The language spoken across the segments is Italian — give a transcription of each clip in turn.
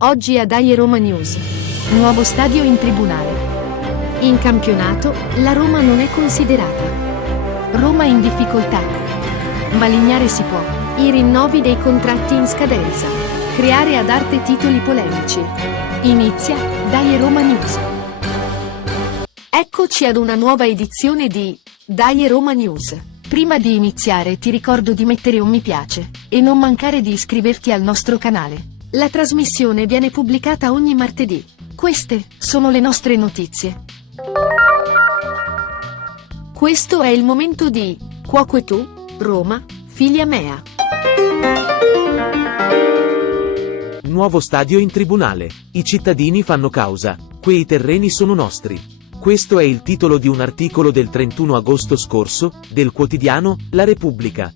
Oggi a Dai Roma News. Nuovo stadio in tribunale. In campionato, la Roma non è considerata. Roma in difficoltà. Malignare si può. I rinnovi dei contratti in scadenza. Creare ad arte titoli polemici. Inizia Dai Roma News. Eccoci ad una nuova edizione di Dai Roma News. Prima di iniziare ti ricordo di mettere un mi piace e non mancare di iscriverti al nostro canale. La trasmissione viene pubblicata ogni martedì. Queste sono le nostre notizie. Questo è il momento di Quoque tu, Roma, figlia mea. Nuovo stadio in tribunale. I cittadini fanno causa. Quei terreni sono nostri. Questo è il titolo di un articolo del 31 agosto scorso, del quotidiano La Repubblica.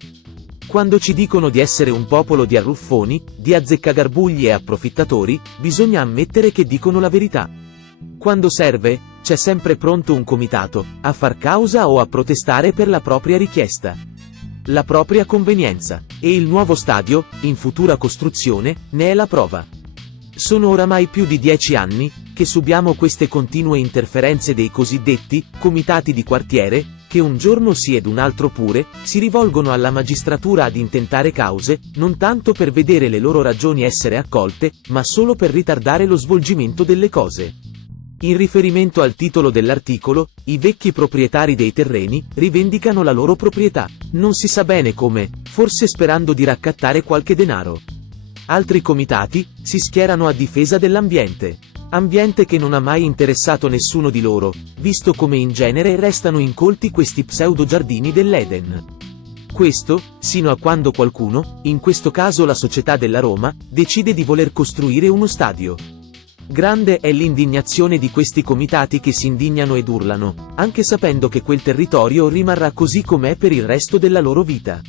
Quando ci dicono di essere un popolo di arruffoni, di azzeccagarbugli e approfittatori, bisogna ammettere che dicono la verità. Quando serve, c'è sempre pronto un comitato, a far causa o a protestare per la propria richiesta. La propria convenienza. E il nuovo stadio, in futura costruzione, ne è la prova. Sono oramai più di 10 anni che subiamo queste continue interferenze dei cosiddetti comitati di quartiere, che un giorno sì ed un altro pure, si rivolgono alla magistratura ad intentare cause, non tanto per vedere le loro ragioni essere accolte, ma solo per ritardare lo svolgimento delle cose. In riferimento al titolo dell'articolo, i vecchi proprietari dei terreni rivendicano la loro proprietà, non si sa bene come, forse sperando di raccattare qualche denaro. Altri comitati si schierano a difesa dell'ambiente. Ambiente che non ha mai interessato nessuno di loro, visto come in genere restano incolti questi pseudo-giardini dell'Eden. Questo, sino a quando qualcuno, in questo caso la società della Roma, decide di voler costruire uno stadio. Grande è l'indignazione di questi comitati che si indignano ed urlano, anche sapendo che quel territorio rimarrà così com'è per il resto della loro vita.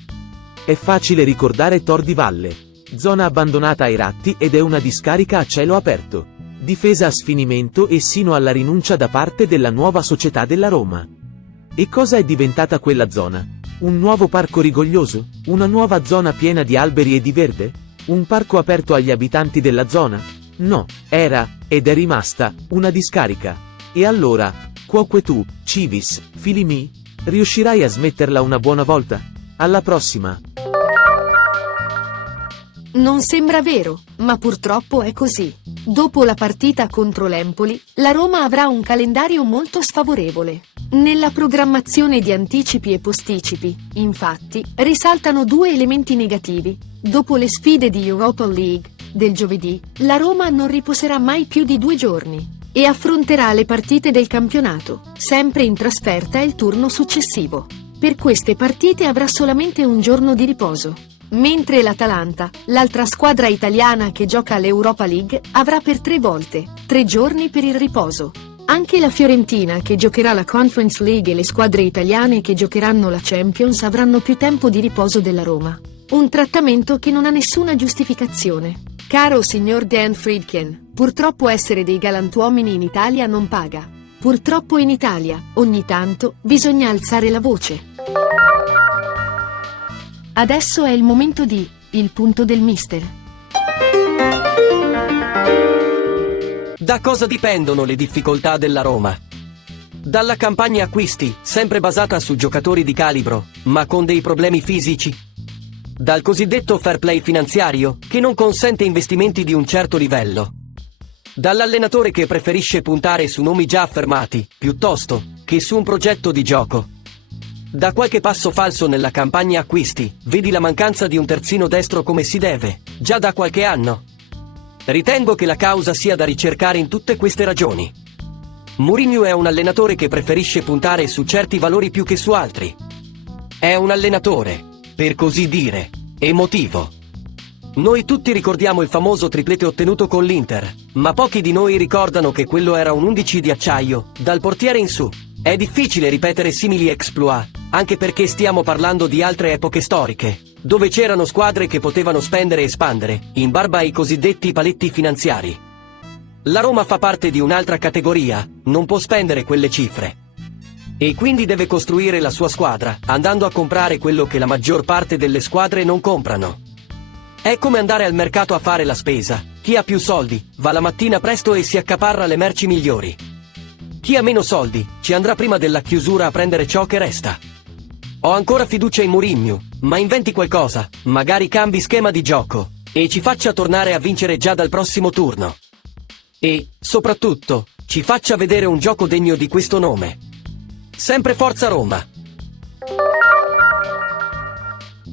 È facile ricordare Tor di Valle, zona abbandonata ai ratti ed è una discarica a cielo aperto. Difesa a sfinimento e sino alla rinuncia da parte della nuova società della Roma. E cosa è diventata quella zona? Un nuovo parco rigoglioso? Una nuova zona piena di alberi e di verde? Un parco aperto agli abitanti della zona? No, era, ed è rimasta, una discarica. E allora, quoque tu, civis, fili mi? Riuscirai a smetterla una buona volta? Alla prossima! Non sembra vero, ma purtroppo è così. Dopo la partita contro l'Empoli, la Roma avrà un calendario molto sfavorevole. Nella programmazione di anticipi e posticipi, infatti, risaltano due elementi negativi. Dopo le sfide di Europa League del giovedì, la Roma non riposerà mai più di 2 giorni e affronterà le partite del campionato, sempre in trasferta il turno successivo. Per queste partite avrà solamente un giorno di riposo. Mentre l'Atalanta, l'altra squadra italiana che gioca all'Europa League, avrà per 3 volte 3 giorni per il riposo. Anche la Fiorentina che giocherà la Conference League e le squadre italiane che giocheranno la Champions avranno più tempo di riposo della Roma. Un trattamento che non ha nessuna giustificazione. Caro signor Dan Friedkin, purtroppo essere dei galantuomini in Italia non paga. Purtroppo in Italia, ogni tanto, bisogna alzare la voce. Adesso è il momento di Il punto del mister. Da cosa dipendono le difficoltà della Roma? Dalla campagna acquisti, sempre basata su giocatori di calibro, ma con dei problemi fisici? Dal cosiddetto fair play finanziario, che non consente investimenti di un certo livello? Dall'allenatore che preferisce puntare su nomi già affermati, piuttosto che su un progetto di gioco? Da qualche passo falso nella campagna acquisti, vedi la mancanza di un terzino destro come si deve, già da qualche anno. Ritengo che la causa sia da ricercare in tutte queste ragioni. Mourinho è un allenatore che preferisce puntare su certi valori più che su altri. È un allenatore, per così dire, emotivo. Noi tutti ricordiamo il famoso triplete ottenuto con l'Inter, ma pochi di noi ricordano che quello era un 11 di acciaio, dal portiere in su. È difficile ripetere simili exploit, anche perché stiamo parlando di altre epoche storiche, dove c'erano squadre che potevano spendere e espandere, in barba ai cosiddetti paletti finanziari. La Roma fa parte di un'altra categoria, non può spendere quelle cifre. E quindi deve costruire la sua squadra, andando a comprare quello che la maggior parte delle squadre non comprano. È come andare al mercato a fare la spesa, Chi ha più soldi, va la mattina presto e si accaparra le merci migliori. Chi ha meno soldi, ci andrà prima della chiusura a prendere ciò che resta. Ho ancora fiducia in Mourinho, ma inventi qualcosa, magari cambi schema di gioco, e ci faccia tornare a vincere già dal prossimo turno. E, soprattutto, ci faccia vedere un gioco degno di questo nome. Sempre Forza Roma!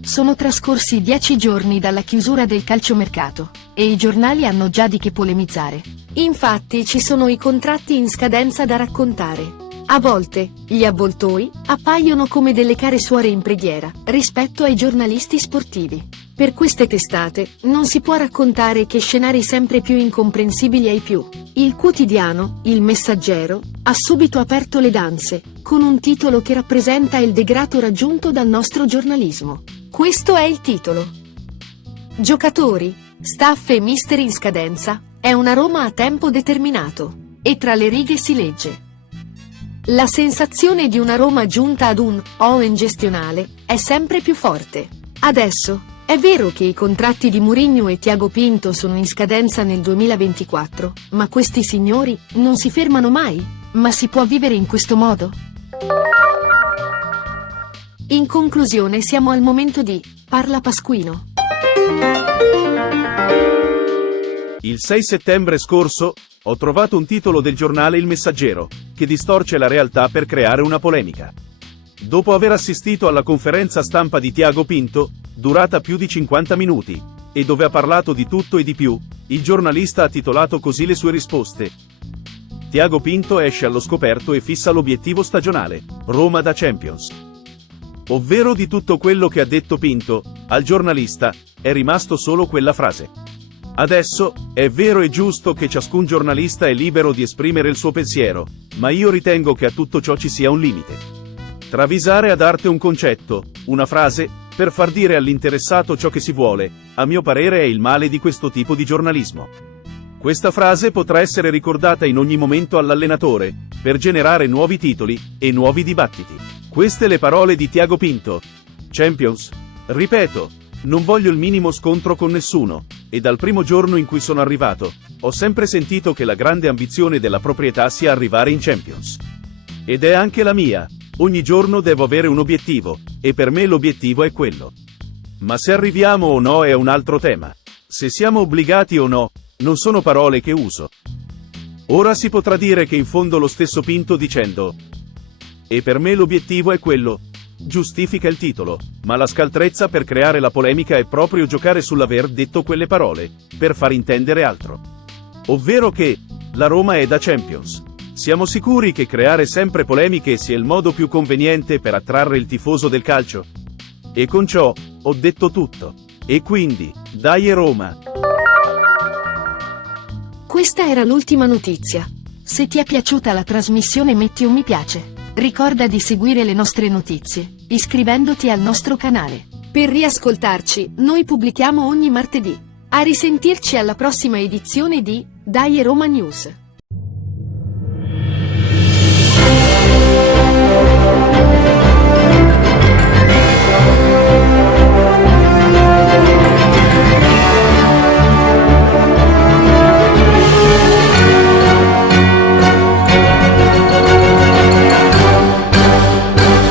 Sono trascorsi 10 giorni dalla chiusura del calciomercato e i giornali hanno già di che polemizzare. Infatti ci sono i contratti in scadenza da raccontare. A volte, gli avvoltoi appaiono come delle care suore in preghiera rispetto ai giornalisti sportivi. Per queste testate non si può raccontare che scenari sempre più incomprensibili ai più. Il quotidiano, Il Messaggero, ha subito aperto le danze, con un titolo che rappresenta il degrado raggiunto dal nostro giornalismo. Questo è il titolo. Giocatori, staff e mister in scadenza, è una Roma a tempo determinato. E tra le righe si legge: la sensazione di una Roma giunta ad un on gestionale è sempre più forte. Adesso, è vero che i contratti di Mourinho e Tiago Pinto sono in scadenza nel 2024, ma questi signori non si fermano mai. Ma si può vivere in questo modo? In conclusione siamo al momento di Parla Pasquino. Il 6 settembre scorso ho trovato un titolo del giornale Il Messaggero, che distorce la realtà per creare una polemica. Dopo aver assistito alla conferenza stampa di Tiago Pinto, durata più di 50 minuti, e dove ha parlato di tutto e di più, il giornalista ha titolato così le sue risposte. Tiago Pinto esce allo scoperto e fissa l'obiettivo stagionale, Roma da Champions. Ovvero di tutto quello che ha detto Pinto, al giornalista, è rimasto solo quella frase. Adesso, è vero e giusto che ciascun giornalista è libero di esprimere il suo pensiero, ma io ritengo che a tutto ciò ci sia un limite. Travisare ad arte un concetto, una frase, per far dire all'interessato ciò che si vuole, a mio parere è il male di questo tipo di giornalismo. Questa frase potrà essere ricordata in ogni momento all'allenatore, per generare nuovi titoli e nuovi dibattiti. Queste le parole di Tiago Pinto. Champions? Ripeto, non voglio il minimo scontro con nessuno, e dal primo giorno in cui sono arrivato, ho sempre sentito che la grande ambizione della proprietà sia arrivare in Champions. Ed è anche la mia, ogni giorno devo avere un obiettivo, e per me l'obiettivo è quello. Ma se arriviamo o no è un altro tema. Se siamo obbligati o no, non sono parole che uso. Ora si potrà dire che in fondo lo stesso Pinto dicendo "e per me l'obiettivo è quello", giustifica il titolo, ma la scaltrezza per creare la polemica è proprio giocare sull'aver detto quelle parole, per far intendere altro. Ovvero che la Roma è da Champions. Siamo sicuri che creare sempre polemiche sia il modo più conveniente per attrarre il tifoso del calcio? E con ciò, ho detto tutto. E quindi, dai Roma! Questa era l'ultima notizia. Se ti è piaciuta la trasmissione metti un mi piace. Ricorda di seguire le nostre notizie, iscrivendoti al nostro canale. Per riascoltarci, noi pubblichiamo ogni martedì. A risentirci alla prossima edizione di Dai Roma News.